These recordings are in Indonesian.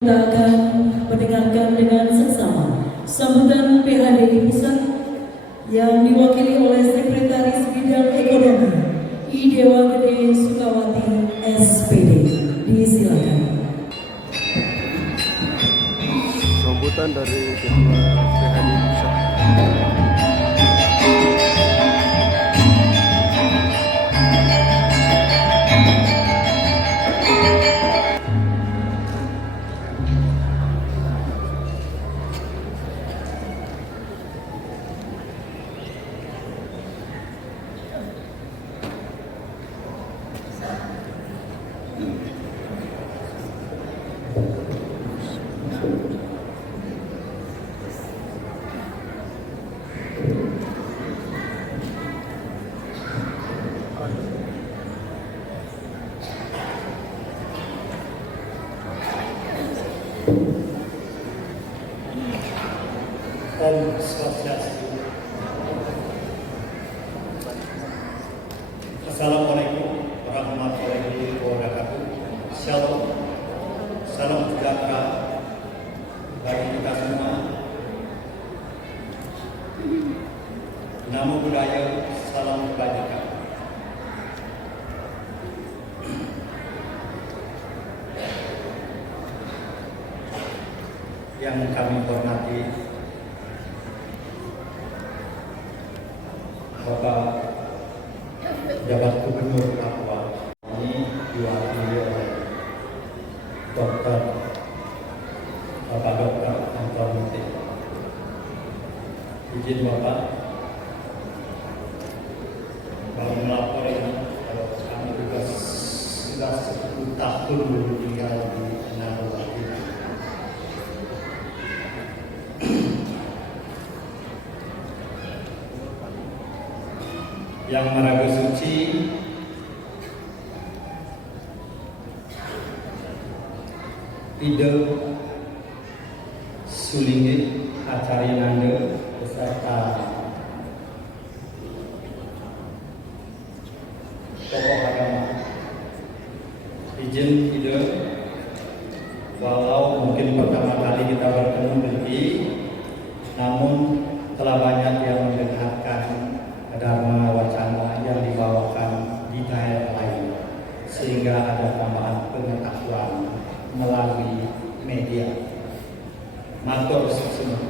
Kita akan mendengarkan dengan seksama sambutan PHD Pusat yang diwakili oleh Sekretaris Bidang Ekonomi I Dewa Gede Sukawati SPD. Disilakan. Sambutan dari Ketua PHD Pusat. Om Swastiastu. Assalamualaikum warahmatullahi wabarakatuh. Shalom, salam sejahtera bagi kita semua. Namo Buddhaya, salam kebajikan. Yang kami hormati Bapak Jabat Gubernur Papua, ini diwakili oleh Bapak Dr. Anton Muti. Izin Bapak, kalau melapor ini, kalau kami juga sudah 10 tahun dulu tinggal di Manado. Yang Maraga Suci Ide Sulinggit Acarinanda beserta tokoh agama. Izin Ide, walau mungkin pertama kali kita bertemu nanti, namun telah banyak yang mendengarkan Dharma wacana yang dibawakan di daerah lain, sehingga ada tambahan pengetahuan melalui media. Matur semua.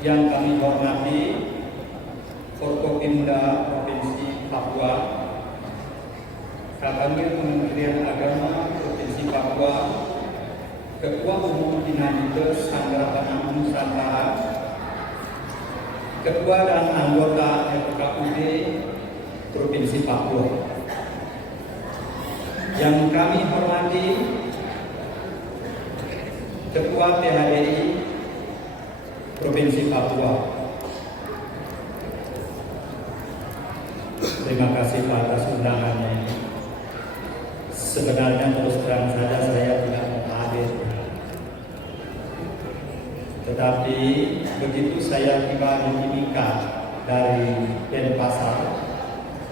Yang kami hormati Forkopimda Provinsi Papua, Kabinет Kementerian Agama Provinsi Papua, Ketua Umum Dinamika Sanggerahan Nusantara, Ketua dan anggota FKUD Provinsi Papua. Yang kami hormati Ketua PHDI Provinsi Papua. Terima kasih atas undangannya ini. Sebenarnya terus terang saja saya tidak mau hadir. Tetapi begitu saya tiba di Timika dari Denpasar,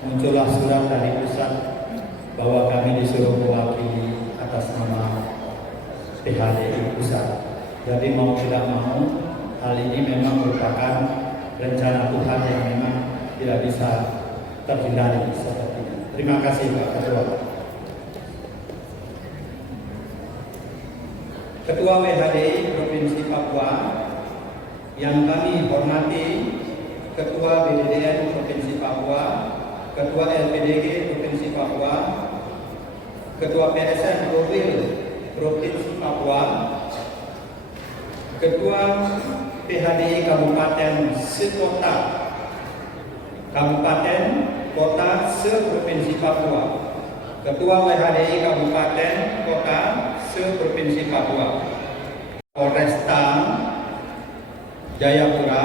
muncullah surat dari pusat bahwa kami disuruh mewakili atas nama PHDI pusat. Jadi mau tidak mau, hal ini memang merupakan rencana Tuhan yang memang tidak bisa terhindari seperti ini. Terima kasih Pak Ketua. Ketua PHDI Provinsi Papua, yang kami hormati Ketua BDDN Provinsi Papua, Ketua LPDG Provinsi Papua, Ketua PSN Profil Provinsi Papua, Ketua PHDI Kabupaten Sekota, Kabupaten Kota se-Provinsi Papua, Ketua PHDI Kabupaten Kota se-Provinsi Papua, Polresta Jayapura,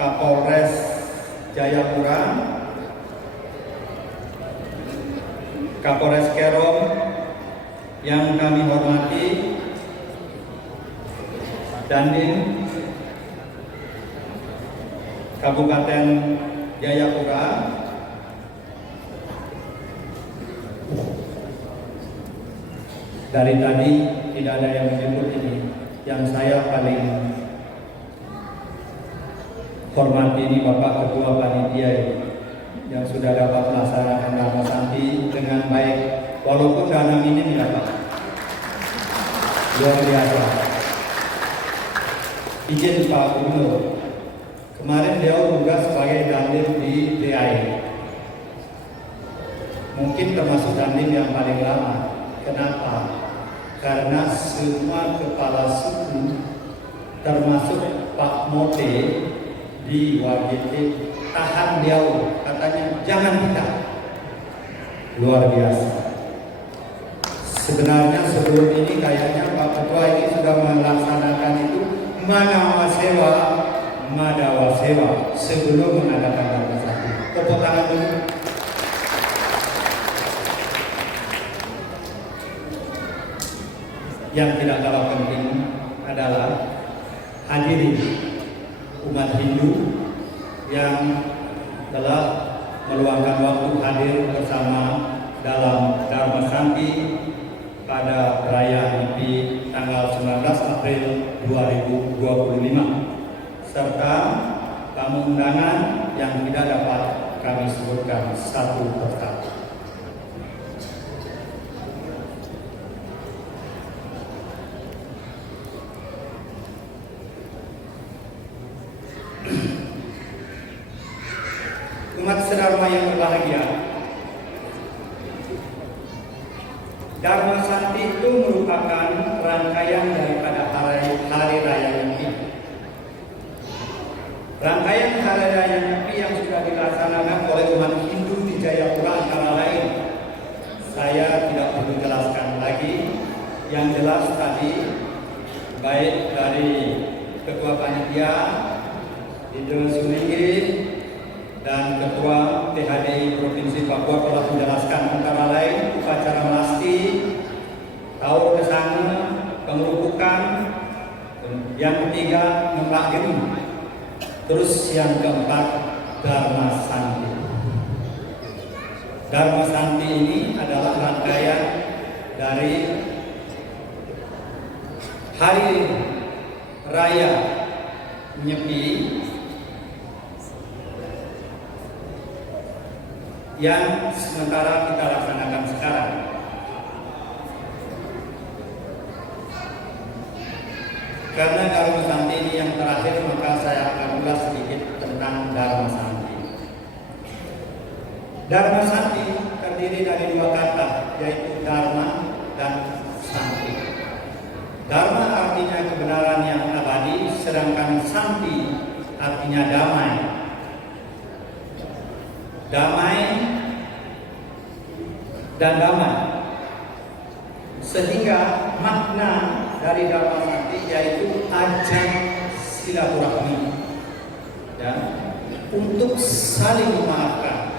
Kapolres Jayapura, Kapolres Kerom, yang kami hormati Dandim Kabupaten Jayapura, Dari tadi tidak ada yang menyebut ini. Yang saya paling hormati ini Bapak Ketua Panitia ini, yang sudah dapat melaksanakan Dharma Santi dengan baik, walaupun dana minim ya Pak. Luar biasa. Izin Pak Gubernur, kemarin dia tugas sebagai dandim di DAI. Mungkin termasuk dandim yang paling lama. Kenapa? Karena semua kepala suku, termasuk Pak Mote di WGT, tahan beliau, katanya jangan pindah. Luar biasa. Sebenarnya sebelum ini kayaknya Pak Ketua ini sudah melaksanakan itu manawa sewa, madawa sewa sebelum mengadakan Dharma Santi. Tepuk tangan dulu. Yang tidak kalah penting adalah hadirin umat Hindu yang telah meluangkan waktu hadir bersama dalam Dharma Santi pada Raya Nyepi tanggal 19 April 2025, serta tamu undangan yang tidak dapat kami sebutkan satu persatu. Umat sedharma yang berbahagia, Dharma Santi itu merupakan rangkaian daripada hari raya Nyepi. Rangkaian hari raya Nyepi yang sudah dilaksanakan oleh umat Hindu di Jayapura antara lain, saya tidak perlu jelaskan lagi. Yang jelas tadi baik dari Ketua Panitia Idul Suninggi dan Ketua PHDI Provinsi Papua telah menjelaskan antara lain upacara melasti, taur kesanga, pengerupukan, yang ketiga ngembak geni, terus yang keempat Dharma Santi. Dharma Santi ini adalah rangkaian dari hari raya Nyepi yang sementara kita laksanakan sekarang. Karena Dharma Santi ini yang terakhir, maka saya akan ulas sedikit tentang Dharma Santi. Dharma Santi terdiri dari dua kata, yaitu Dharma dan Santi. Dharma artinya kebenaran yang abadi, sedangkan Santi artinya damai. Damai dan damai, sehingga makna dari Dharma Santi yaitu ajang silaturahmi, ya, untuk saling memaafkan,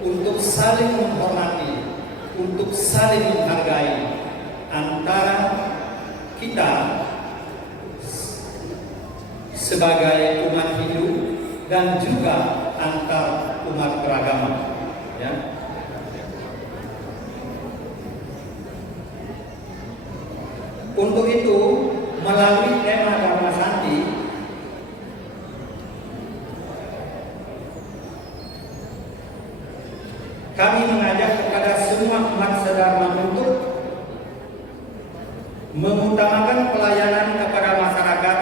untuk saling menghormati, untuk saling menghargai antara kita sebagai umat Hindu dan juga antar umat beragama, ya. Untuk itu, melalui tema Dharma Santi, kami mengajak kepada semua umat sedharma untuk mengutamakan pelayanan kepada masyarakat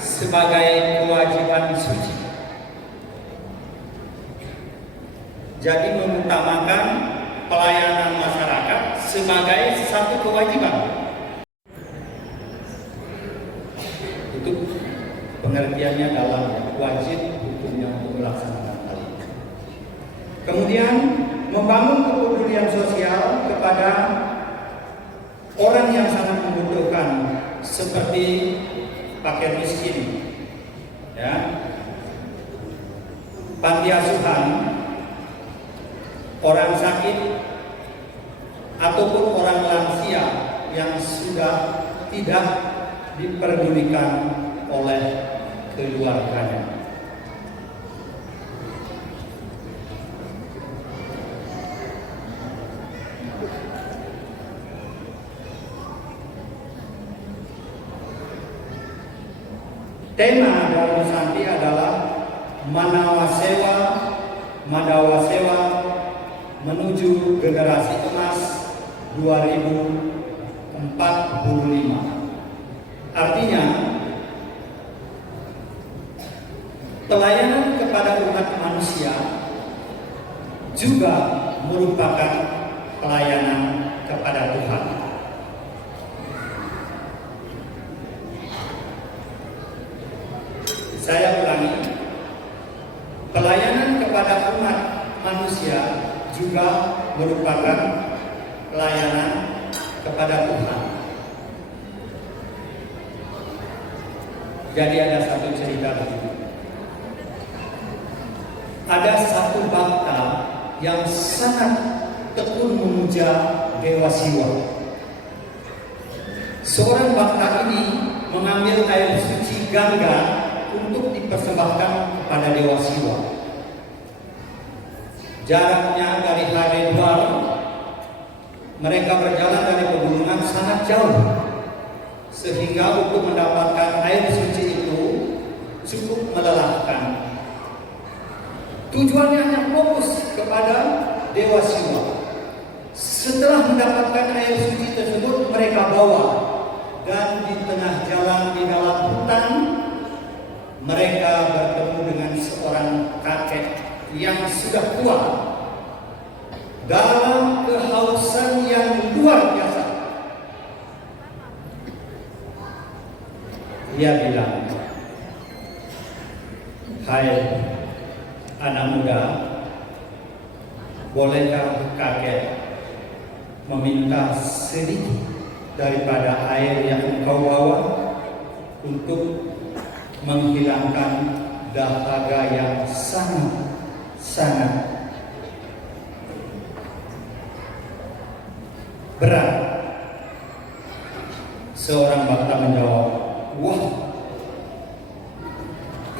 sebagai kewajiban suci. Jadi mengutamakan pelayanan masyarakat sebagai satu kewajiban. Itu pengertiannya dalam wajib hukumnya untuk melaksanakan hal ini. Kemudian membangun kepedulian sosial kepada orang yang sangat membutuhkan, seperti fakir miskin, ya, panti asuhan, orang sakit, ataupun orang lansia yang sudah tidak diperdulikan oleh keluarganya. tema Dharma Santi adalah Manawasewa, Madawasewa menuju generasi emas 2045. Artinya, pelayanan kepada umat manusia juga merupakan pelayanan kepada Tuhan. Saya ulangi, pelayanan kepada umat manusia juga merupakan pelayanan kepada Tuhan. Jadi ada satu cerita begini. Ada satu bhakta yang sangat tekun memuja Dewa Siwa. Seorang bhakta ini mengambil air suci Gangga untuk dipersembahkan kepada Dewa Siwa. Jaraknya dari Haridwar, mereka berjalan dari pegunungan sangat jauh, sehingga untuk mendapatkan air suci itu cukup melelahkan. Tujuannya hanya fokus kepada Dewa Siwa. Setelah mendapatkan air suci tersebut, mereka bawa, dan di tengah jalan di dalam hutan mereka bertemu dengan seorang kakek yang sudah tua dalam kehausan yang luar biasa. Dia bilang, "Hai anak muda, bolehkah kakek meminta sedikit daripada air yang engkau bawa untuk menghilangkan dahaga yang sangat berat?" Seorang bhakta menjawab, "Wah,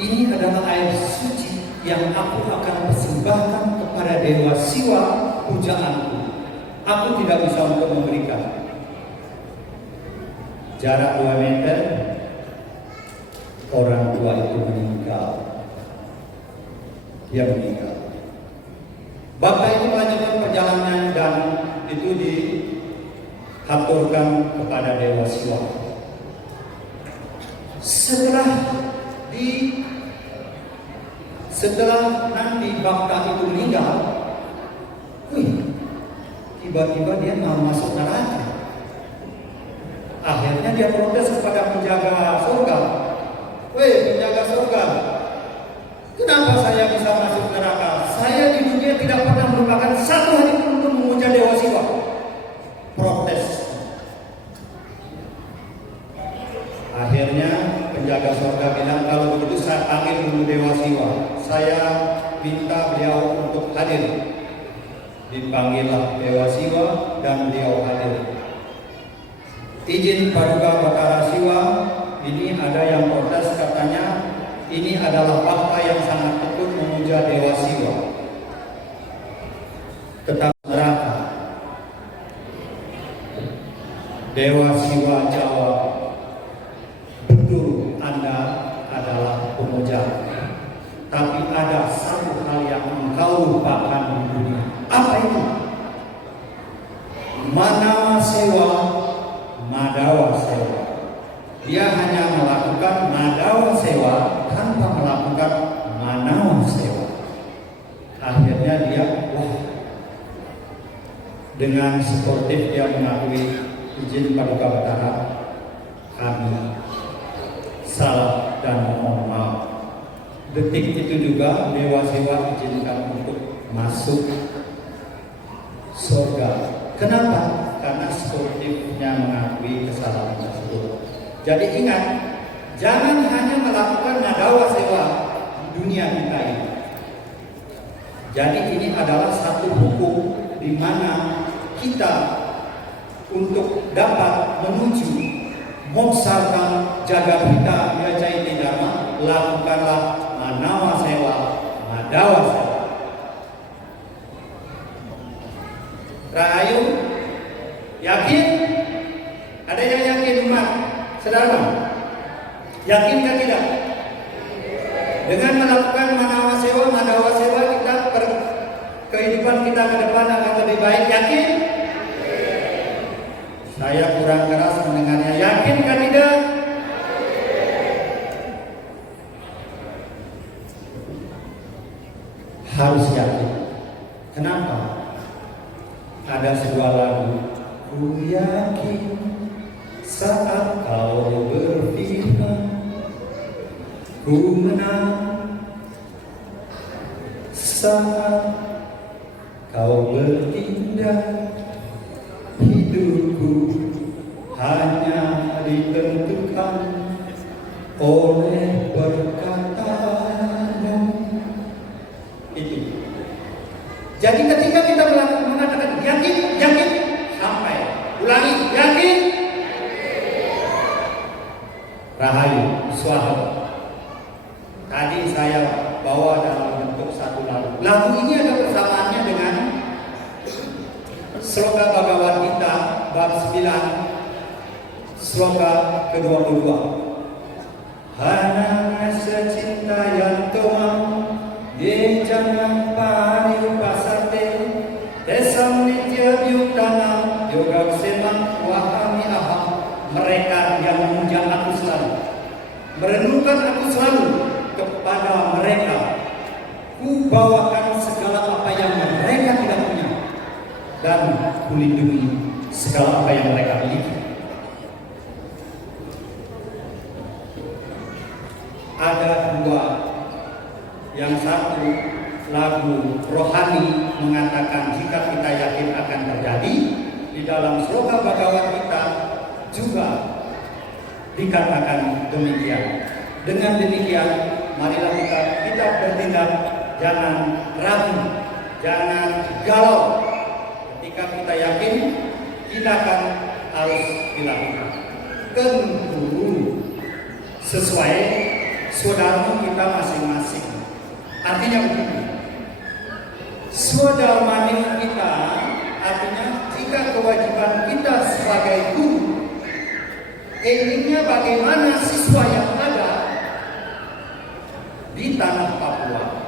ini adalah air suci yang aku akan persembahkan kepada Dewa Siwa pujaanku. Aku tidak bisa untuk memberikan." Jarak 2 meter, orang tua itu meninggal. Dia meninggal. Bapak ini melanjutkan perjalanan dan itu dihaturkan kepada Dewa Siwa. Setelah nanti bhakta itu meninggal, tiba-tiba dia mau masuk neraka. Akhirnya dia protes kepada penjaga surga. Penjaga surga, kenapa saya bisa masuk neraka? Saya di dunia tidak pernah melupakan satu hari pun untuk memuja Dewa Siwa. Protes. Akhirnya penjaga surga bilang, "Kalau begitu saya panggil dulu Dewa Siwa. Saya minta beliau untuk hadir." Dipanggillah Dewa Siwa dan beliau hadir. "Izin Paduka Batara Siwa, ini ada yang protes, katanya ini adalah bhakta yang sangat tekun memuja Dewa Siwa. Tetap neraka." Dewa Siwa jawab, "Betul, Anda adalah pemuja. Tapi ada satu hal yang engkau lupakan di dunia." Apa itu? Manawasewa, Madawasewa. Dia hanya melakukan Madawasewa tanpa melakukan Manawasewa. Akhirnya dia, dengan sportif dia mengakui, "Izin Paduka Batara, kami salah dan mohon maaf." Detik itu juga Dewa Siwa izinkan untuk masuk surga. Kenapa? Karena sportifnya mengakui kesalahan tersebut. Jadi ingat, jangan hanya melakukan Madawasewa di dunia kita ini. Jadi ini adalah satu hukum di mana kita untuk dapat menuju moksarta Jagabhita Yacaiti Dharma, lakukanlah Manawasewa, Madawasewa. Rahayu, yakin? Ada yang yakin umat? Saudara, yakinkah tidak? Dengan melakukan manawa sewa kita kehidupan kita ke depan akan lebih baik. Yakin? Saya kurang keras mendengarnya. Yakin kan tidak? Harus yakin. Kenapa? Ada sebuah lagu. Ku yakin saat kau berfirman, ku menang saat kau bertindak. Hidupku hanya ditentukan oleh perkataanmu. Itu. Jadi ketika kita mengatakan yakin, sampai ulangi, yakin. Rahayu, Swaha. Tadi saya bawa dalam bentuk satu lagu. Lagu ini ada persamaannya dengan Sloka Bhagavad Gita bab 9 sloka ke-22. Hana secinta yang tomam ye jangan pari pasate desam nitya yutana yoga semang wahami aham. Mereka yang memuja aku selalu, merenungkan aku selalu, kepada mereka ku bawakan segala apa yang mereka tidak punya, dan ku lindungi segala apa yang mereka miliki. Ada dua, yang satu lagu rohani mengatakan jika kita yakin akan terjadi. Di dalam sloka Bhagavad Gita juga dikatakan demikian. Dengan demikian, marilah kita bertindak, jangan ragu, jangan galau. Ketika kita yakin, tindakan harus dilakukan. Tentu sesuai saudara kita masing-masing. Artinya begini, saudara maning kita, artinya jika kewajiban kita sebagai guru, endingnya bagaimana siswa yang ada di tanah Papua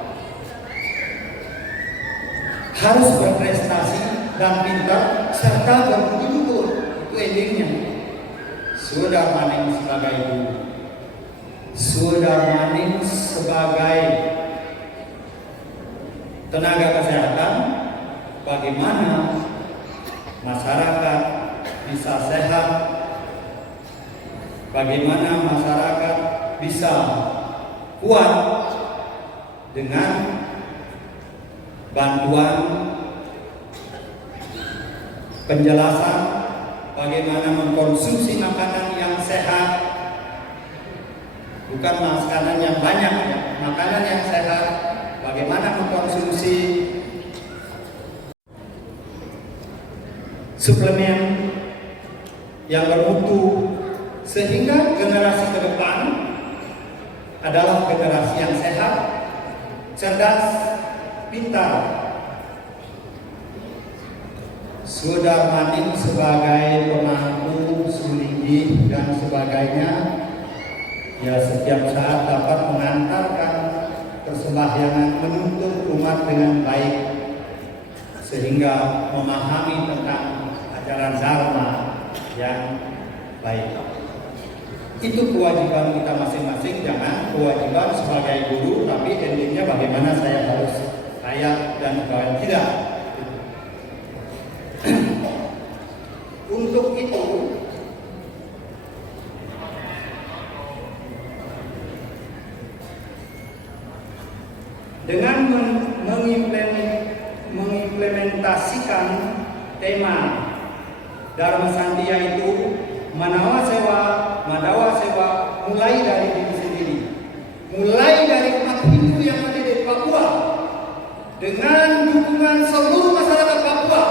harus berprestasi dan pintar serta berbudi luhur. Itu endingnya. Saudara maning sebagai guru, saudara maning sebagai tenaga kesehatan, bagaimana masyarakat bisa sehat, bagaimana masyarakat bisa kuat dengan bantuan penjelasan bagaimana mengkonsumsi makanan yang sehat, bukan makanan yang banyak, makanan yang sehat, bagaimana mengkonsumsi suplemen yang bermutu, sehingga generasi ke depan adalah generasi yang sehat, cerdas, pintar. Saudara maning sebagai pemangku, sulinggi dan sebagainya, ya setiap saat dapat mengantarkan persembahyangan menuntut umat dengan baik, sehingga memahami tentang ajaran Dharma yang baik. Itu kewajiban kita masing-masing, jangan kewajiban sebagai guru, tapi endingnya bagaimana saya harus kaya dan bagaimana tidak. Untuk itu, dengan mengimplementasikan tema Dharma Santia itu, manawa sewa, mulai dari diri sendiri, mulai dari umat Hindu yang ada di Papua, dengan dukungan seluruh masyarakat Papua,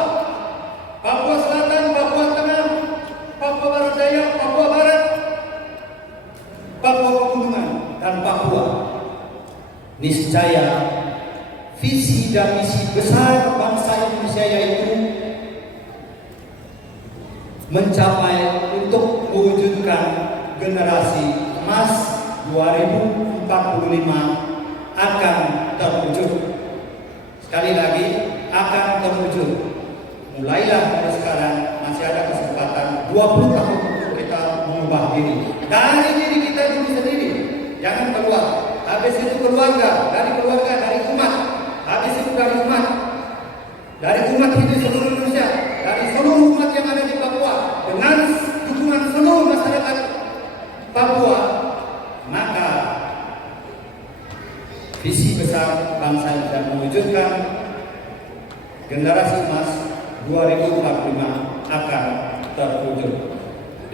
Papua Selatan, Papua Tengah, Papua Barat Daya, Papua Barat, Papua Pegunungan, dan Papua. Niscaya visi dan misi besar bangsa Indonesia yaitu mencapai untuk mewujudkan generasi emas 2045 akan terwujud. Sekali lagi, akan terwujud. Mulailah dari sekarang, masih ada kesempatan 20 tahun untuk kita mengubah diri. Dari diri kita dulu sendiri, jangan keluar. Habis itu keluarga, dari umat. Habis itu dari umat itu seluruh Indonesia, dari seluruh umat yang ada di Papua, dengan dukungan seluruh masyarakat Papua, maka visi besar bangsa yang mewujudkan generasi emas 2045 akan terwujud.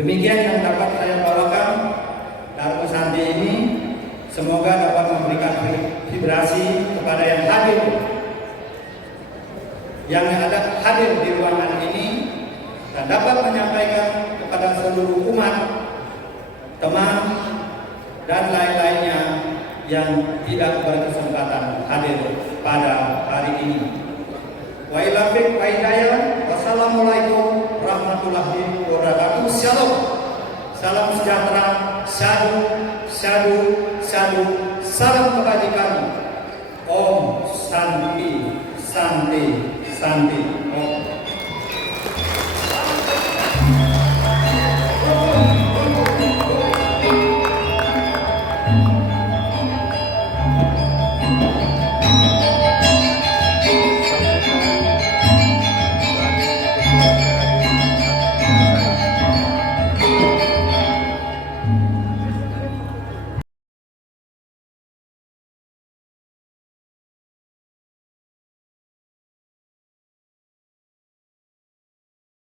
Demikian yang dapat saya bawakan Darma Santi ini. Semoga dapat memberikan vibrasi kepada yang ada hadir di ruangan ini, dan dapat menyampaikan kepada seluruh umat, teman, dan lain-lainnya yang tidak berkesempatan hadir pada hari ini. Wa ila fiq wa hidayah. Wassalamualaikum warahmatullahi wabarakatuh. Shalom. Salam sejahtera. Syadu, syadu, syadu. Salam kebajikan. Om Santi, Santi, Santi. Om. Sambutan dari Ketua